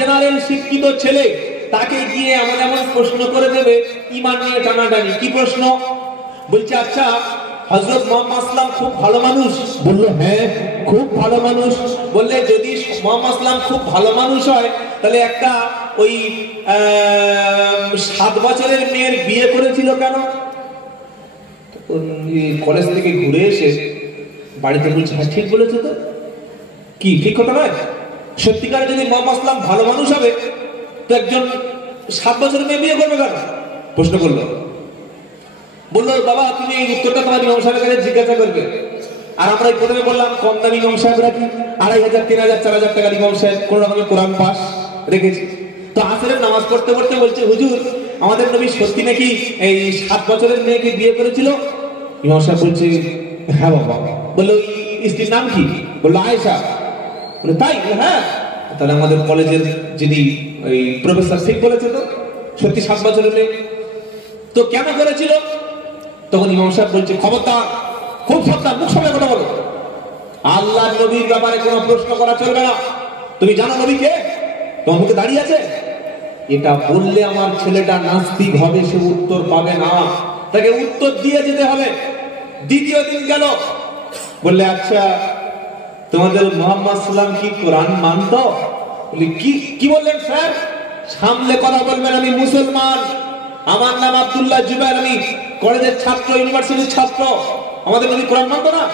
General শিক্ষিত ছেলে, তাকে গিয়ে এমন এমন প্রশ্ন করে দেবে ঈমান নিয়ে টানাটানি। কি প্রশ্ন? বলছে আচ্ছা হযরত মুহাম্মদ সাল্লাম খুব ভালো মানুষ? বলল হ্যাঁ খুব ভালো মানুষ। বললে যদি মুহাম্মদ সাল্লাম খুব ভালো মানুষ হয় তাহলে একটা ওই 7 বছরের মেয়ের বিয়ে করেছিল কেন? কলেজ থেকে ঘুরে এসে বাড়িতে বলছে হ্যাঁ ঠিক বলেছে তো। কি ঠিক কথা নয়? সত্যিকারে যদি মুহাম্মদ সাল্লাম ভালো মানুষ হবে তো একজন 7 বছরের মেয়ে বিয়ে করবে কেন? প্রশ্ন করলো। বললো বাবা তুমি এই উত্তরটা তোমার ইমাম সাহেবের কাছে জিজ্ঞাসা করবে। আর আমরা প্রথমে বললাম কম দামি ইমাম সাহেবরা কি 2500, 3000, 4000 টাকার ইমাম সাহেব কোন রকমের কোরআন পাস রেখেছি। তো আসরের নামাজ পড়তে পড়তে বলছে হুজুর আমাদের নবী সত্যি নাকি এই 7 বছরের মেয়েকে বিয়ে করেছিল? ইমাম সাহেব বলছে হ্যাঁ বাবা। বললো স্ত্রীর নাম কি? বললো আয়েশা। বলে তাই? হ্যাঁ। তাহলে আমাদের কলেজের যিনি ওই প্রফেসর ঠিক বলেছে তো, সত্যি 7 বছরের মেয়ে। তো কেন করেছিল? তখন ইমাম সাহেব বলছে খবরদার, খুব সাবধান, মুখ সামনে কথা বলো। আল্লাহর নবীর ব্যাপারে কোনো প্রশ্ন করা চলবে না। তুমি জানো নবী কে? তোমার মুখে দাঁড়িয়ে আছে? এটা বললে আমার ছেলেটা নাস্তিক হবে, সে উত্তর পাবে না, তাকে উত্তর দিয়ে যেতে হবে। দ্বিতীয় দিন গেল, বললে আচ্ছা তোমাদের মুহাম্মদ সাল্লাম কি কোরআন মানত? বলি কি বললেন স্যার? সামনে কথা বলবেন, আমি মুসলমান, আমার নাম আব্দুল্লাহ জুবাইর, আমি কলেজের ছাত্র, ইউনিভার্সিটির ছাত্র, আমাদের নবী কোরআন মানত না?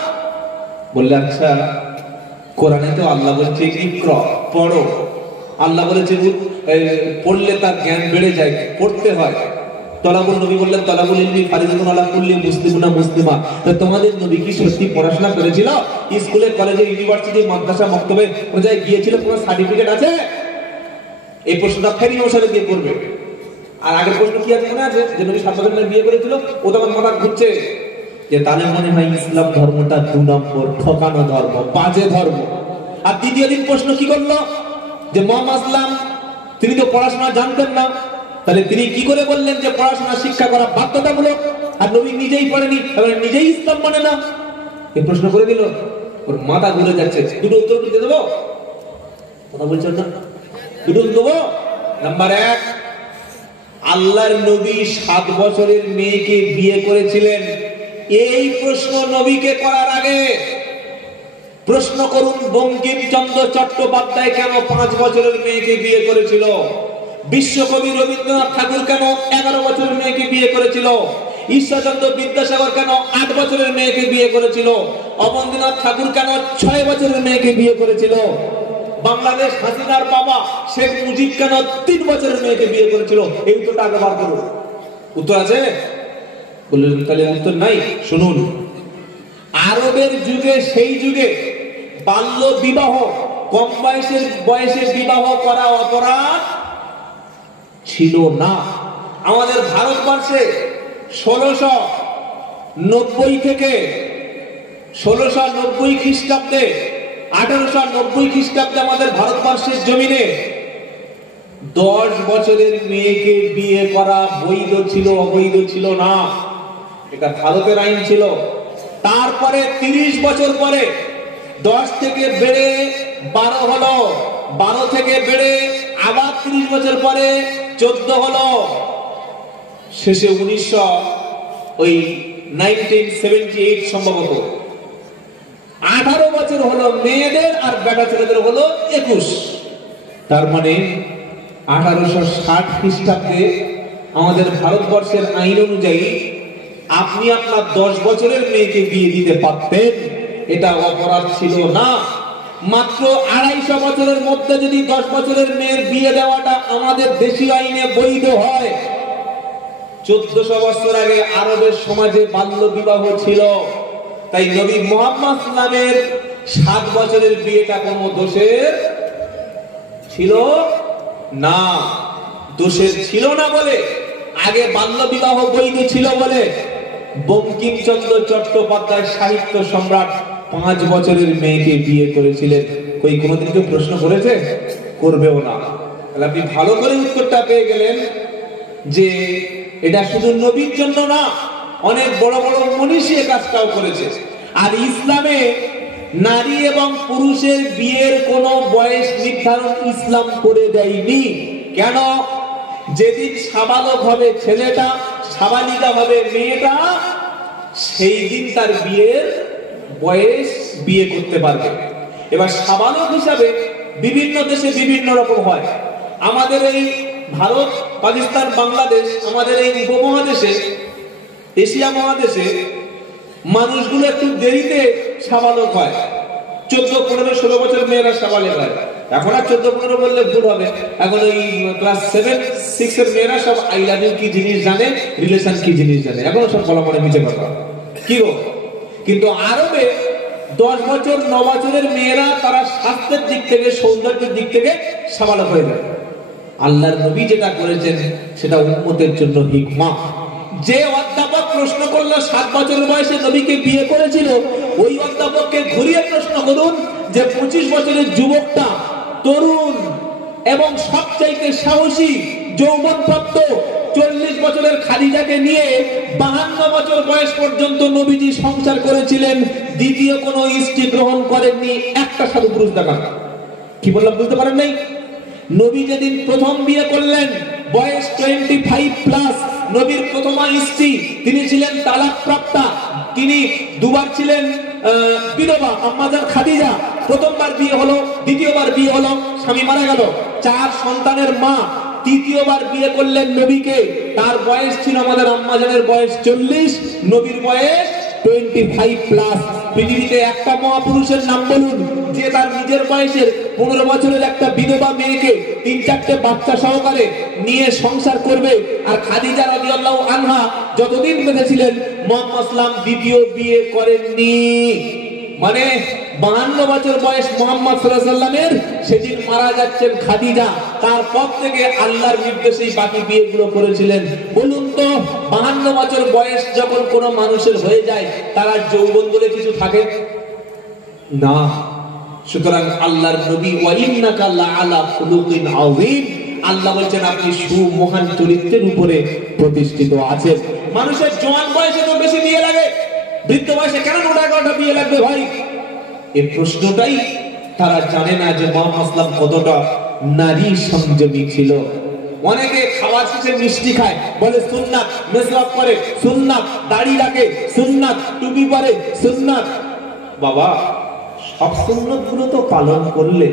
বললে আচ্ছা কোরআনে তো আল্লাহ বলছে ইকরা, পড়ো। আল্লাহ বলেছে পড়লে তার জ্ঞান বেড়ে যায়, পড়তে হয়। তলাবুল নবী বললেন তলাবুল ইলমি ফারিদাতুন আলা কুল্লি মুসলিমিনা মুসলিমা। তো তোমাদের নবী কি সত্যি পড়াশোনা করেছিল? স্কুলে, কলেজে, ইউনিভার্সিটি, মাদ্রাসা, মক্তবে কোথায় গিয়েছিল? কোনো সার্টিফিকেট আছে? এই প্রশ্নটা ফের ইমাম সাহেব দিয়ে করবে। আর আগের প্রশ্ন কি আছে মনে আছে? যে নবী 7 বছরের বিয়ে করেছিল, ও তখন মাথা ঘুরছে যে তাহলে মনে হয় ইসলাম ধর্মটা 2 নম্বর ঠকানো ধর্ম, বাজে ধর্ম। আর দ্বিতীয় দিন প্রশ্ন কি করলো? যে মুহাম্মদ সাল্লাম তিনি তো পড়াশোনা জানতেন না, তাহলে তিনি কি করে বললেন যে পড়াশোনা শিক্ষা করা বাধ্যতামূলক? আর নবী নিজেই পড়েনি, তাহলে নিজেই ইসলাম মানে না? এই প্রশ্ন করে দিল, ওর মাথা ঘুরে যাচ্ছে। দুটো উত্তর দিতে দেবো? কথা বলছেন না? দুটো দেবো। নাম্বার 1, আল্লাহর নবী 7 বছরের মেয়েকে বিয়ে করেছিলেন। এই প্রশ্ন নবীকে করার আগে প্রশ্ন করুন বঙ্কিমচন্দ্র চট্টোপাধ্যায় কেন 5 বছরের মেয়েকে বিয়ে করেছিল? বিশ্বকবি রবীন্দ্রনাথ ঠাকুর কেন 11 বছরের মেয়েকে বিয়ে করেছিল? ঈশ্বরচন্দ্র বিদ্যাসাগর কেন 8 বছরের মেয়েকে বিয়ে করেছিল? অবনীন্দ্রনাথ ঠাকুর কেন 6 বছরের মেয়েকে বিয়ে করেছিল? বাংলাদেশ হাসিনার বাবা শেখ মুজিব কেন 3 বছরের মেয়েকে বিয়ে করেছিল? এই উত্তরটা আগে বার করুন। উত্তর আছে? বললেন তাহলে উত্তর নাই। শুনুন, আরবের যুগে, সেই যুগে বাল্য বিবাহ, কম বয়সে বিবাহ করা অপরাধ ছিল না। আমাদের ভারতবর্ষে 1690 থেকে 1690 খ্রিস্টাব্দে 1890 খ্রিস্টাব্দে আমাদের ভারতবর্ষের জমিনে 10 বছরের মেয়েকে বিয়ে করা বৈধ ছিল, অবৈধ ছিল না। এটা ভারতের আইন ছিল। তারপরে 30 বছর পরে 10 থেকে বেড়ে 12 হলো, 12 থেকে বেড়ে আবার 30 বছর পরে 14 হলো, শেষে 1978 সম্ভবত 18 বছর হলো মেয়েদের, আর বেটা ছেলেদের হলো 21। তার মানে 1860 খ্রিস্টাব্দে আমাদের ভারতবর্ষের আইন অনুযায়ী আপনি আপনার 10 বছরের মেয়েকে বিয়ে দিতে পারতেন, এটা অপরাধ ছিল না। মাত্র 250 বছরের মধ্যে যদি 10 বছরের মেয়ের বিয়ে দেওয়াটা আমাদের দেশীয় আইনে বৈধ হয়, 1400 বছর আগে আরবের সমাজে বাল্য বিবাহ ছিল। তাই নবী মুহাম্মদ সাল্লামের 7 বছরের বিয়েটা কোনো দোষের ছিল না। দোষের ছিল না বলে, আগে বাল্য বিবাহ বৈধ ছিল বলে বঙ্কিমচন্দ্র চট্টোপাধ্যায় সাহিত্য সম্রাট 5 বছরের মেয়েকে বিয়ে করেছিলেন। কই কোনোদিন কেউ প্রশ্ন করেছে? করবেও না। তাহলে আপনি ভালো করে উত্তরটা পেয়ে গেলেন যে এটা শুধু নবীর জন্য না, অনেক বড় বড় মনীষী এই কাজটাও করেছে। আর ইসলামে নারী এবং পুরুষের বিয়ের কোনো বয়স নির্ধারণ ইসলাম করে দেয়নি। কেন? যেদিন সাবালক হবে ছেলেটা, সাবালিকা হবে মেয়েটা, সেই দিন তার বিয়ের বয়স বিয়ে করতে পারবে। এবার সাবালক হিসাবে বিভিন্ন দেশে বিভিন্ন রকম হয়। আমাদের এই ভারত, পাকিস্তান, বাংলাদেশ, আমাদের এই উপমহাদেশে, এশিয়া মহাদেশে মানুষগুলো একটু দেরিতে সাবালক হয়। 14, 15, 16 বছর মেয়েরা সাবালক হয়। এখন আর 14, 15 বললে ভুল হবে। এখন ওই ক্লাস 7, 6 এর মেয়েরা সব আই লাভ ইউ কি জিনিস জানে, রিলেশন কি জিনিস জানে, এখনো সব বলা মনে মিছে কথা। কি গো? কিন্তু আরবে 10 বছর 9 বছরের মেয়েরা তারা স্বাস্থ্যের দিক থেকে, সৌন্দর্যের দিক থেকে সাবালক হয়ে যায়। আল্লাহর নবী যেটা করেছেন সেটা উম্মতের জন্য হিকমত। যে অধ্যাপক প্রশ্ন করলো 7 বছর বয়সে নবীকে বিয়ে করেছিল, ওই অধ্যাপককে ঘুরিয়ে প্রশ্ন করুন যে 25 বছরের যুবকটা, তরুণ এবং সবচাইতে সাহসী, যৌবনপ্রাপ্ত 40 বছরের খাদিজাকে নিয়ে 52 বছর বয়স পর্যন্ত নবীজি সংসার করেছিলেন, দ্বিতীয় কোনো স্ত্রী গ্রহণ করেননি। একটা সাধু পুরুষ দেখান। কি বললাম বুঝতে পারেন নাই? নবী যেদিন প্রথম বিয়ে করলেন বয়স 25+, নবীর প্রথম স্ত্রী তিনি ছিলেন তালাক প্রাপ্তা, তিনি দুবার ছিলেন বিধবা, আম্মাজান খাদিজা। প্রথমবার বিয়ে হলো, দ্বিতীয়বার বিয়ে হলো, স্বামী মারা গেল, 4 সন্তানের মা। তৃতীয়বার বিয়ে করলেন নবীকে, তার বয়স ছিল, আমাদের আম্মাজানের বয়স 40, নবীর বয়স 25+। পৃথিবীতে একটা মহাপুরুষের নাম বলুন যে তার নিজের বয়সের 15 বছরের একটা বিধবা মেয়েকে 3-4টে বাচ্চা সহকারে নিয়ে সংসার করবে। আর খাদিজা রাদিয়াল্লাহু আনহা যতদিন বেঁচেছিলেন মুহাম্মদ সাল্লাল্লাহু আলাইহি ওয়াসাল্লাম দ্বিতীয় বিয়ে করেননি। মানে 52 বছর বয়স মুহাম্মদ সাল্লাল্লাহু আলাইহি ওয়াসাল্লামের, সেদিন মারা যাচ্ছেন খাদিজা। তারপর থেকে আল্লাহর নির্দেশেই বাকি বিয়েগুলো করেছিলেন। বলুন তো, 52 বছর বয়স যখন কোনো মানুষের হয়ে যায়, তারা যৌবন বলে কিছু থাকে না। সুতরাং আল্লাহর নবী ওয়া ইন্নাকা লাআলা খুলুকিন আযীম, আল্লাহ বলেন আপনি সুমহান চরিত্রের উপরে প্রতিষ্ঠিত আছেন। মানুষের জওয়ান বয়সে তো বেশি বিয়ে লাগে, বৃদ্ধ বয়সে কেন 9-11টা বিয়ে লাগবে ভাই? এই প্রশ্নটাই তারা জানে না যে মুহাম্মদ সাল্লাল্লাহু আলাইহি ওয়াসাল্লাম কতটা নারী সংযমী ছিল। অনেকে খাওয়ার শেষে মিষ্টি খায়, বলে সুন্নাত, মেসওয়াক করে সুন্নাত, দাড়ি রাখে সুন্নাত, টুপি পরে সুন্নাত। বাবা, সব সুন্নতগুলো তো পালন করলে,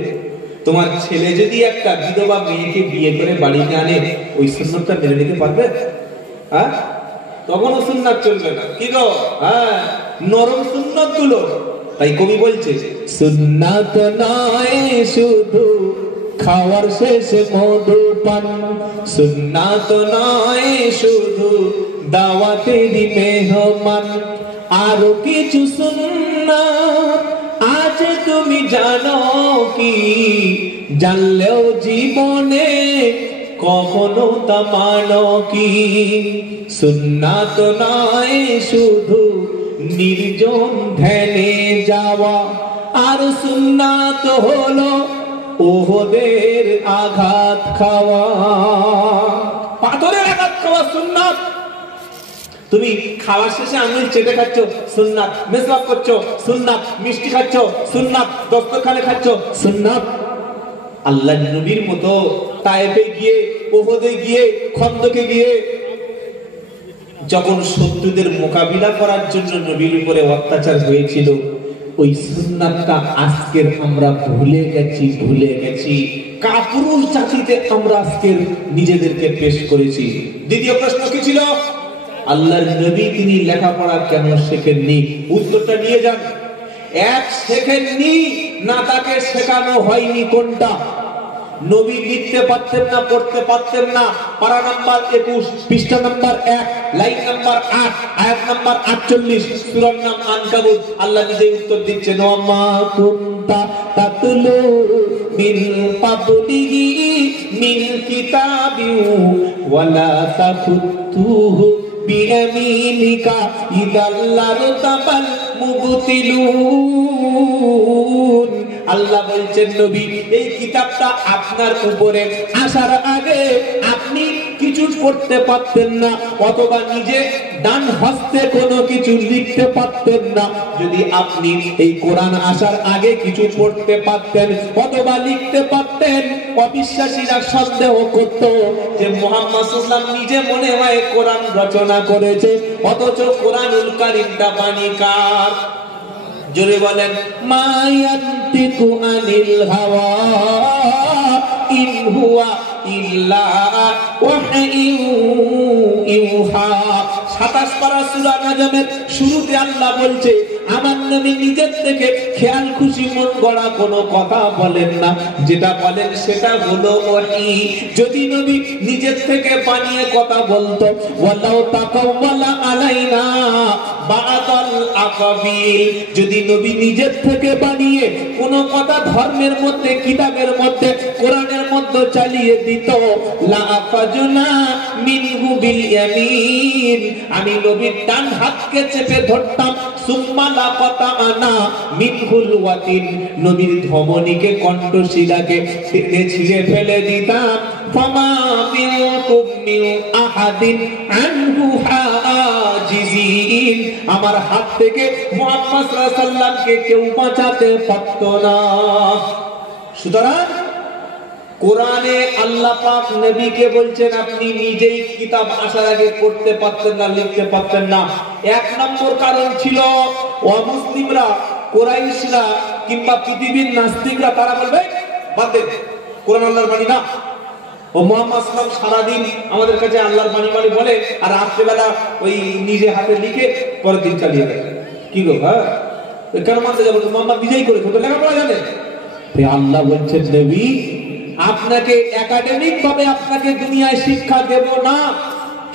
তোমার ছেলে যদি একটা বিধবা মেয়েকে বিয়ে করে বাড়িতে আনে, ওই সুন্নতটা মেনে নিতে পারবে? হ্যাঁ, তখনও সুন্নাত চলবে না। কি গো? হ্যাঁ, নরম সুন্নাত গুলো। তাই কবি বলছে, সুন্নাত নয় শুধু খাওয়ার শেষে মধুপান, সুন্নাত নয় শুধু দাওয়াতেরই মেহমান, আরো কিছু সুন্নাত আছে তুমি জানো কি, জানলেও জীবনে কখনো তা মানো কি। সুন্নাত নয় শুধু নির্জন ধ্যানে যাওয়া, আর সুন্নাত হলো ওহদের আঘাত খাওয়া। পাথরের আঘাত খাওয়া সুন্নাত। তুমি খাওয়ার শেষে আঙুল চেটে খাচ্ছ সুন্নাত, মেসওয়াক করছো সুন্নাত, মিষ্টি খাচ্ছ সুন্নাত, দস্তরখানে খাচ্ছ সুন্নাত। আল্লাহর নবীর মতো তায়েফে গিয়ে, ওহদে গিয়ে, খন্দকে গিয়ে যখন শত্রুদের মোকাবিলা করার জন্য নবীর উপরে অত্যাচার হয়েছিল, ওই সুন্নাতটা আজকের আমরা ভুলে গেছি। কাপুরুষ জাতিতে আমরা আজকের নিজেদেরকে পেশ করেছি। দ্বিতীয় প্রশ্ন কি ছিল? আল্লাহর নবী তিনি লেখাপড়া কেন শেখেননি? উত্তরটা নিয়ে যান। এক, শেখেননি না, তাকে শেখানো হয়নি। কোনটা? নবী লিখতে পারতেন না, পড়তে পারতেন না। পারা নাম্বার 21, পৃষ্ঠা নাম্বার 1, লাইন নাম্বার 8, আয়াত নাম্বার 48, সূরার নাম আনকাবুত। আল্লাহ নিজেই উত্তর দিচ্ছেন, ওয়ামা কুনতা তাতলু মিন ক্বাবলিহি মিন কিতাবিন ওয়ালা তাখুতুহু বিয়ামিনিকা ইদাল্লারতাবাল মুবতিলুন। আল্লাহ বলছেন, নবী এই কিতাবটা আপনার উপরে আসার আগে আপনি কিছু কিছু করতে পারতেন না, অথবা নিজে ডান হস্তে কোনো কিছু লিখতে পারতেন না। যদি আপনি এই কোরআন আসার আগে কিছু পড়তে পারতেন অথবা লিখতে পারতেন, অবিশ্বাসীরা সন্দেহ করত যে মুহাম্মদ সাল্লাল্লাহু আলাইহি ওয়াসাল্লাম নিজে মনে হয় কোরআন রচনা করেছে, অথচ কোরআনুল কারীমটা বাণী কার? জোরে বলেন, মা ইয়ান্তিকু আনিল হাওয়া ইন হুয়া ইল্লা ওয়াহয়ুন ইউহা। 27 পারা সূরা নাজমের শুরুতে আল্লাহ বলছে, আমার নবী নিজের থেকে খেয়াল খুশি মন গড়া কোনো কথা বলেন না, যেটা বলেন সেটা হলো ওহী। যদি নবী নিজের থেকে বানিয়ে কথা বলতো, ওয়ালাউ তাকাওয়ালা আলাইনা বা'দাল আকাবিল, যদি নবী নিজের থেকে বানিয়ে কোনো কথা ধর্মের মধ্যে, কিতাবের মধ্যে, কোরআনের মধ্যে চালিয়ে দিত, লা আফাজনা মিনহু বিল ইয়ামিন, আমি নবীর ডান হাতকে চেপে ধরতাম, সুম্মা লা কাতানা মিনহুল ওয়াতিন, নবীর ধমনীকে, কণ্ঠশিলাকে টেনে ছিঁড়ে ফেলে দিতাম। ফামা মিনকুম মিন আহাদিন আনহু হাজিজিন, আমার হাত থেকে মুহাম্মদ সাল্লাল্লাহু আলাইহি ওয়াসাল্লামকে কেউ বাঁচাতে পারত না। সুতরাং কোরআনে আল্লাহ পাক নবীকে বলছেন আপনি নিজেই কিতাব আসার আগে পড়তে পারতেন না, লিখতে পারতেন না। এক নম্বর কারণ ছিল অমুসলিমরা, কুরাইশরা কিংবা পৃথিবীর নাস্তিকরা, তারা বলবে বাদ দে, কোরআন আল্লাহর বাণী না। ও মুহাম্মদ সাল্লাল্লাহু আলাইহি ওয়াসাল্লাম সারাদিন আমাদের কাছে আল্লাহর বাণী বাণী বলে, আর রাত্রেবেলা ওই নিজে হাতে লিখে পরের দিন চালিয়ে দেয়। কি গো, হ্যাঁ কেন মানতে যাবো? মুহাম্মদ নিজেই করে, তো লেখাপড়া জানে। আল্লাহ বলছেন নবী আপনাকে একাডেমিক ভাবে আপনাকে দুনিয়ায় শিক্ষা দেব না।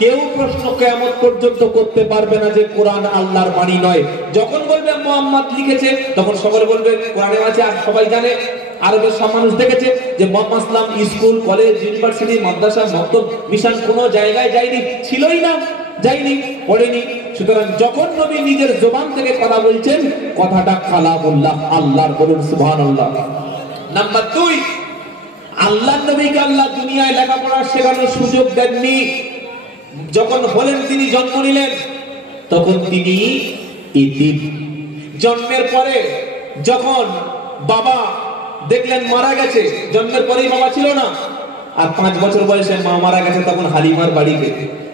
কেউ প্রশ্ন কিয়ামত পর্যন্ত করতে পারবে না যে কোরআন আল্লাহর বাণী নয়। যখন বলবে মুহাম্মদ লিখেছে, তখন সকলে বলবে কোরআনে আছে, আর সবাই জানে। আরবের সব মানুষ দেখেছে যে মুহাম্মদ সাল্লাল্লাহু আলাইহি ওয়াসাল্লাম স্কুল, কলেজ, ইউনিভার্সিটি, মাদ্রাসা, মক্তব, মিশন কোনো জায়গায় যায়নি, ছিলই না, যায়নি, পড়েনি। সুতরাং যখন নবী নিজের জবান থেকে কথা বলছেন, কথাটা কালামুল্লাহ, আল্লাহর, বলুন সুবহানাল্লাহ। নাম্বার 2, আল্লাহর নবীকে আল্লাহ দুনিয়ায় লেখাপড়া শেখানোর সুযোগ দেননি। যখন হলেন, তিনি জন্ম নিলেন, তখন তিনি ইতিম। জন্মের পরে যখন বাবা দেখলেন মারা গেছে, জন্মের পরেই বাবা ছিল না, আর 5 বছর বয়সে মা মারা গেছে, তখন হালিমার বাড়িতে।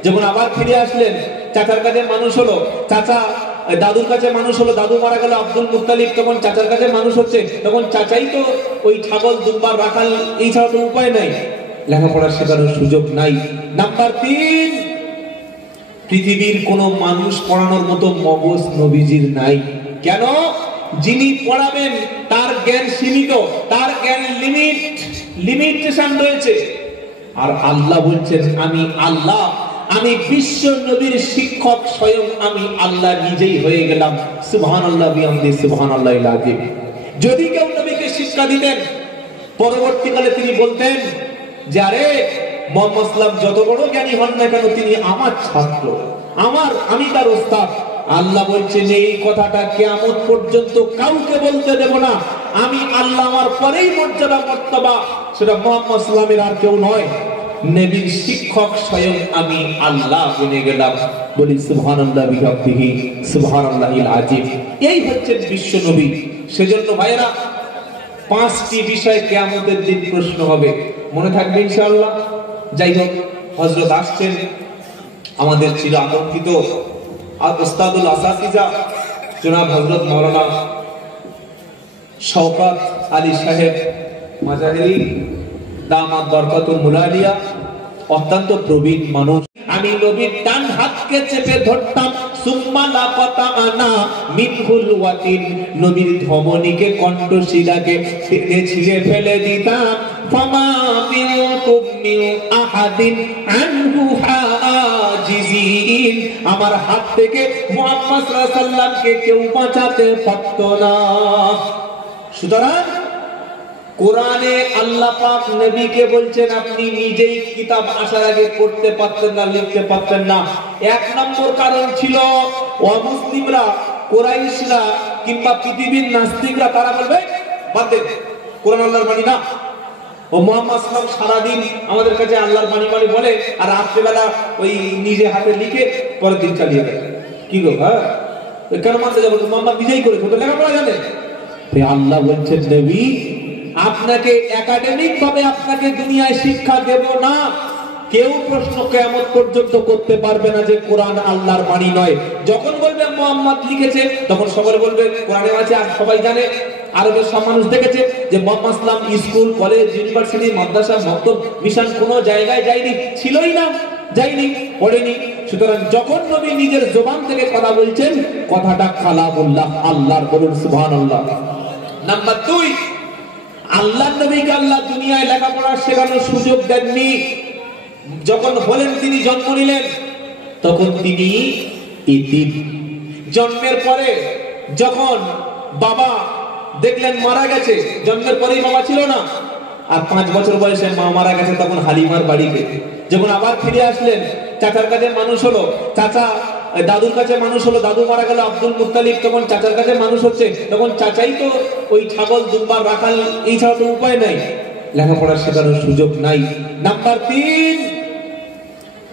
যখন আবার ফিরে আসলেন, চাচার কাছে মানুষ হলো, চাচা দাদুর কাছে মানুষ হলো, দাদু মারা গেল, আব্দুল মুত্তালিব তখন চাচার কাছে মানুষ হচ্ছে, তখন চাচাই তো ওই ছাগল দুম্বার রাখাল, এই ছাড়া তো উপায় নাই, লেখাপড়া শেখানোর সুযোগ নাই। নাম্বার 3, পৃথিবীর কোন মানুষ পড়ানোর মতো মগজ নবীজির নাই। কেন? যিনি পড়াবেন তার জ্ঞান সীমিত, তার জ্ঞান লিমিটেশন রয়েছে। আর আল্লাহ বলছেন আমি আল্লাহ, আমি বিশ্ব নবীর শিক্ষক, স্বয়ং আমি আল্লাহ নিজেই হয়ে গেলাম। সুবহানাল্লাহ বিহামদি, সুবহানাল্লাহিল আযীম। যদি কেউ নবীকে শিক্ষা দিতেন, পরবর্তীকালে তিনি বলতেন যে আরে মুহাম্মদ সাল্লাল্লাহু আলাইহি ওয়াসাল্লাম যত বড় জ্ঞানী হন না কেন, তিনি আমার ছাত্র, আমি তার ওস্তাদ। আল্লাহ বলছেন এই কথাটা কিয়ামত পর্যন্ত কাউকে বলতে দেব না। আমি আল্লাহ, আমার পরেই মর্যাদা মর্তবা সেটা মুহাম্মদ সাল্লাল্লাহু আলাইহি ওয়াসাল্লামের আর কেউ নয়। নবীর শিক্ষক স্বয়ং আমি আল্লাহ বনে গেলাম। বলি সুবহানাল্লাহ বিহামদিহি, সুবহানাল্লাহিল আযীম। এই হচ্ছে বিশ্ব নবী। সেজন্য ভাইরা 5টি বিষয় কিয়ামতের দিন প্রশ্ন হবে, মনে থাকবে ইনশাআল্লাহ। যাই হোক, হযরত আসছেন, আমাদের চির আকাঙ্ক্ষিত উস্তাদুল আসাতিজা জনাব হযরত মাওলানা শওকত আলী সাহেব মাজাহিরি দামাত বরকতুল মুলালিয়া, অত্যন্ত প্রবীণ মানুষ। আমি নবীর ডান হাতকে চেপে ধরতাম, সুম্মা লা কাতানা মিনহুল ওয়াতিন, নবীর ধমনীকে, কণ্ঠশিলাকে টেনে ছিঁড়ে ফেলে দিতাম। ফামা মিনকুম মিন আহাদিন আনহু হাজিজিন, আমার হাত থেকে মুহাম্মদ সাল্লাল্লাহু আলাইহি ওয়াসাল্লামকে কেউ বাঁচাতে পারত না। সুতরাং কোরআনে আল্লাহ পাক নবীকে বলছেন আপনি নিজেই কিতাব আসার আগে পড়তে পারতেন না, লিখতে পারতেন না। 1 নম্বর কারণ ছিল অমুসলিমরা, কুরাইশরা কিংবা পৃথিবীর নাস্তিকরা, তারা বলবে বাদ দে, কোরআন আল্লাহর বাণী না। ও মুহাম্মদ সাল্লাল্লাহু আলাইহি ওয়াসাল্লাম সারাদিন আমাদের কাছে আল্লাহর বাণী বাণী বলে আর রাত্রিবেলা ওই নিজে হাতে লিখে পরের দিন চালিয়ে দেয়। কি গো হ্যাঁ কেন মানতে যাবো? মুহাম্মদ নিজেই করে তো লেখাপড়া জানে। আল্লাহ বলছেন নবী আপনাকে একাডেমিক ভাবে আপনাকে দুনিয়ায় শিক্ষা দেব না। কেউ প্রশ্ন কিয়ামত পর্যন্ত করতে পারবে না যে কোরআন আল্লাহর বাণী নয়। যখন বলবে মুহাম্মদ লিখেছে তখন সবাই বলবে কোরআনে আছে, আর সবাই জানে, আরবের সব মানুষ দেখেছে যে মুহাম্মদ সাল্লাল্লাহু আলাইহি ওয়াসাল্লাম স্কুল, কলেজ, ইউনিভার্সিটি, মাদ্রাসা, মক্তব, মিশন কোনো জায়গায় যায়নি, ছিলই না, যায়নি, পড়েনি। সুতরাং যখন নবী নিজের জবান থেকে কথা বলছেন কথাটা কালামুল্লাহ, আল্লাহর, বলুন সুবহানাল্লাহ। নাম্বার 2, আল্লাহর নবীকে আল্লাহ দুনিয়ায় লেখাপড়া শেখানোর সুযোগ দেননি। যখন হলেন তিনি জন্ম নিলেন তখন তিনি ইতিম। জন্মের পরে যখন বাবা দেখলেন মারা গেছে, জন্মের পরেই বাবা ছিল না, আর 5 বছর বয়সে মা মারা গেছে তখন হালিমার বাড়িতে। যখন আবার ফিরে আসলেন চাচার কাছে মানুষ হলো, চাচা দাদুর কাছে মানুষ হলো, দাদু মারা গেল আব্দুল মুত্তালিব, তখন চাচার কাছে মানুষ হচ্ছে, তখন চাচাই তো ওই ছাগল দুম্বার রাখাল, এই ছাড়া তো উপায় নাই, লেখাপড়া শেখানোর সুযোগ নাই। নাম্বার 3,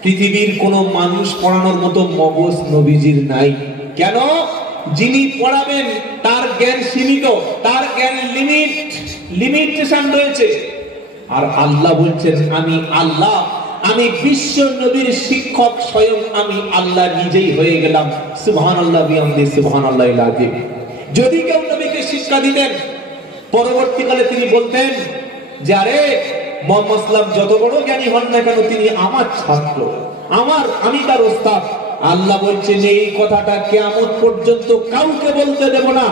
পৃথিবীর কোন মানুষ পড়ানোর মতো মগজ নবীজির নাই। কেন? যিনি পড়াবেন তার জ্ঞান সীমিত, তার জ্ঞান লিমিটেশন রয়েছে। আর আল্লাহ বলছেন আমি আল্লাহ, আমি বিশ্ব নবীর শিক্ষক, স্বয়ং আমি আল্লাহ নিজেই হয়ে গেলাম। সুবহানাল্লাহ বিহামদি সুবহানাল্লাহিল আযীম। যদি কেউ নবীকে শিক্ষা দিতেন পরবর্তীকালে তিনি বলতেন যে আরে মুহাম্মদ সাল্লাল্লাহু আলাইহি ওয়াসাল্লাম যত বড় জ্ঞানী হন না কেন তিনি আমার ছাত্র, আমি তার ওস্তাদ। আল্লাহ বলছেন এই কথাটা কিয়ামত পর্যন্ত কাউকে বলতে দেব না।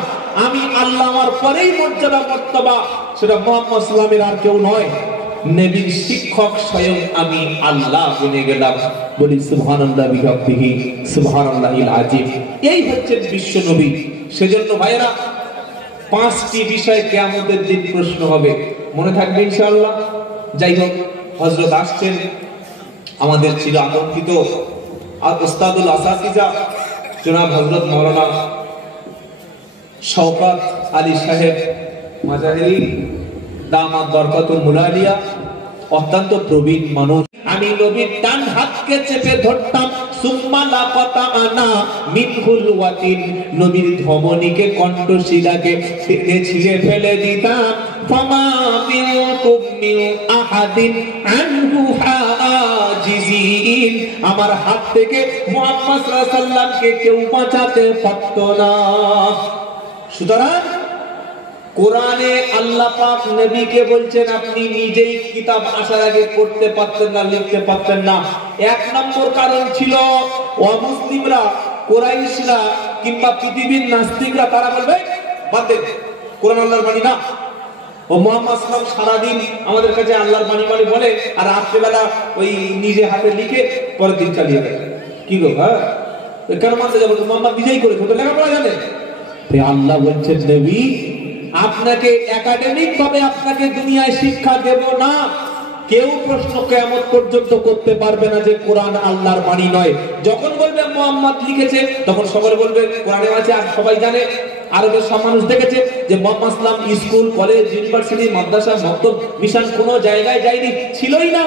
আমি আল্লাহ, আমার পরেই মর্যাদা মর্তবা সেটা মুহাম্মদ সাল্লাল্লাহু আলাইহি ওয়াসাল্লামের আর কেউ নয়। নবীর শিক্ষক স্বয়ং আমি আল্লাহ বনে গেলাম। বলি সুবহানাল্লাহ বিহামদিহি সুবহানাল্লাহিল আযীম। এই হচ্ছে বিশ্ব নবী। সেজন্য ভাইরা 5টি বিষয় কিয়ামতের দিন প্রশ্ন হবে, মনে থাকবে ইনশাআল্লাহ। যাই হোক, হযরত আসছেন আমাদের চির আকাঙ্ক্ষিত আর উস্তাদুল আসাতিজা জনাব হযরত মাওলানা শওকত আলী সাহেব মাজাহিরি দামাত বরকতুল মুলালিয়া, অত্যন্ত প্রবীণ মানুষ। আমি নবীর ডান হাতকে চেপে ধরতাম, সুম্মা লাকাতানা মিনহুল ওয়াতিন, নবীর ধমনীকে, কণ্ঠশিলাকে টেনে ছিঁড়ে ফেলে দিতাম। ফামা মিনকুম মিন আহাদিন আনহু হাজিজিন, আমার হাত থেকে মুহাম্মদ সাল্লাল্লাহু আলাইহি ওয়াসাল্লামকে কেউ বাঁচাতে পারত না। সুতরাং কোরআনে আল্লাহ পাক নবীকে বলছেন আপনি নিজেই কিতাব আসার আগে পড়তে পারতেন না, লিখতে পারতেন না। 1 নম্বর কারণ ছিল অমুসলিমরা, কুরাইশরা কিংবা পৃথিবীর নাস্তিকরা, তারা বলবে বাদ দে, কোরআন আল্লাহর বাণী না। ও মুহাম্মদ সাল্লাল্লাহু আলাইহি ওয়াসাল্লাম সারাদিন আমাদের কাছে আল্লাহর বাণী বাণী বলে আর রাত্রিবেলা ওই নিজে হাতে লিখে পরের দিন চালিয়ে দেয়। কি গো হ্যাঁ কেন মানতে যাবো? মুহাম্মদ নিজেই করে তো লেখাপড়া জানে। আল্লাহ বলছেন নবী আপনাকে একাডেমিক ভাবে আপনাকে দুনিয়ায় শিক্ষা দেব না। কেউ প্রশ্ন কিয়ামত পর্যন্ত করতে পারবে না যে কোরআন আল্লাহর বাণী নয়। যখন বলবে মুহাম্মদ লিখেছে তখন সবাই বলবে কোরআনে আছে, আর সবাই জানে, আরবের সব মানুষ দেখেছে যে মুহাম্মদ সাল্লাল্লাহু আলাইহি ওয়াসাল্লাম স্কুল, কলেজ, ইউনিভার্সিটি, মাদ্রাসা, মক্তব, মিশন কোনো জায়গায় যায়নি, ছিলই না,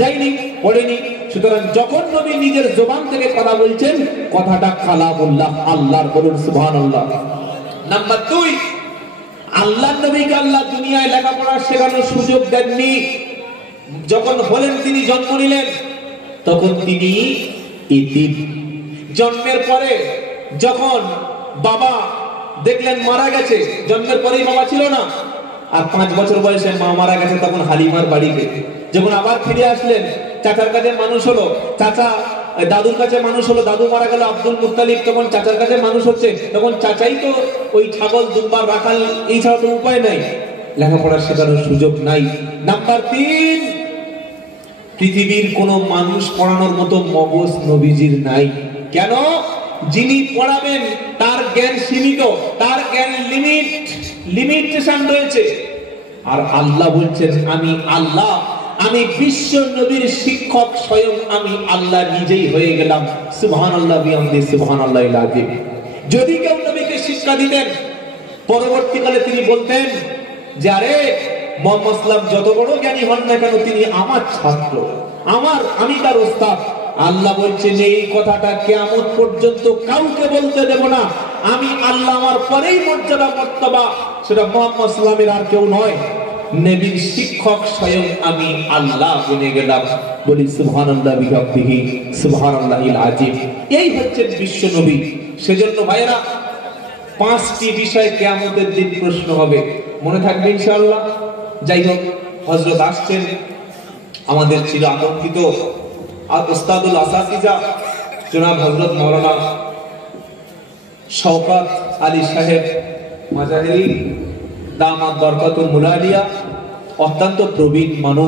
যায়নি, পড়েনি। সুতরাং যখন নবী নিজের জবান থেকে কথা বলছেন কথাটা কালামুল্লাহ, আল্লাহর, বলুন সুবহানাল্লাহ। নাম্বার 2, আল্লাহর নবীকে আল্লাহ দুনিয়ায় লেখাপড়া শেখানোর সুযোগ দেননি। যখন হলেন তিনি জন্ম নিলেন তখন তিনি ইতিম। জন্মের পরে যখন বাবা দেখলেন মারা গেছে, জন্মের পরেই বাবা ছিল না, আর 5 বছর বয়সে মা মারা গেছে তখন হালিমার বাড়িতে। যখন আবার ফিরে আসলেন চাচার কাছে মানুষ হলো, চাচা দাদুর কাছে মানুষ হলো, দাদু মারা গেল আব্দুল মুত্তালিব, তখন চাচার কাছে মানুষ হচ্ছে, তখন চাচাই তো ওই ছাগল দুম্বার রাখাল, এই ছাড়া তো উপায় নাই, লেখাপড়া শেখানোর সুযোগ নাই। নাম্বার 3, পৃথিবীর কোন মানুষ পড়ানোর মতো মগজ নবীজির নাই। কেন? যিনি পড়াবেন তার জ্ঞান সীমিত, তার জ্ঞান লিমিটেশন রয়েছে। আর আল্লাহ বলছেন আমি আল্লাহ, আমি বিশ্ব নবীর শিক্ষক, স্বয়ং আমি আল্লাহ নিজেই হয়ে গেলাম। সুবহানাল্লাহ বিহামদি সুবহানাল্লাহিল আযীম। যদি কেউ নবীকে শিক্ষা দিতেন পরবর্তীকালে তিনি বলতেন যে আরে মোহাম্মদ সাল্লাম যত বড় জ্ঞানী হন না কেন তিনি আমার ছাত্র, আমি তার ওস্তাদ। আল্লাহ বলছেন এই কথাটা কিয়ামত পর্যন্ত কাউকে বলতে দেব না। আমি আল্লাহ আমার পরেই মর্যাদা মর্তবা, সেটা মোহাম্মদ সাল্লামের আর কেউ নয়, নবীর শিক্ষক স্বয়ং আমি আল্লাহ বনে গেলাম। বলি সুবহানাল্লাহি বিহামদিহি সুবহানাল্লাহিল আযীম। এই হচ্ছে বিশ্ব নবী। সেজন্য ভাইরা পাঁচটি বিষয় কিয়ামতের দিন প্রশ্ন হবে, মনে থাকবে ইনশাআল্লাহ। যাই হোক, হযরত আসছেন, আমাদের চির আকাঙ্ক্ষিত উস্তাদুল আসাতিজা জনাব হযরত মাওলানা শওকত আলী সাহেব মাজাহিরি দামাত বরকতুল মুলালিয়া, অত্যন্ত প্রবীণ মানুষ।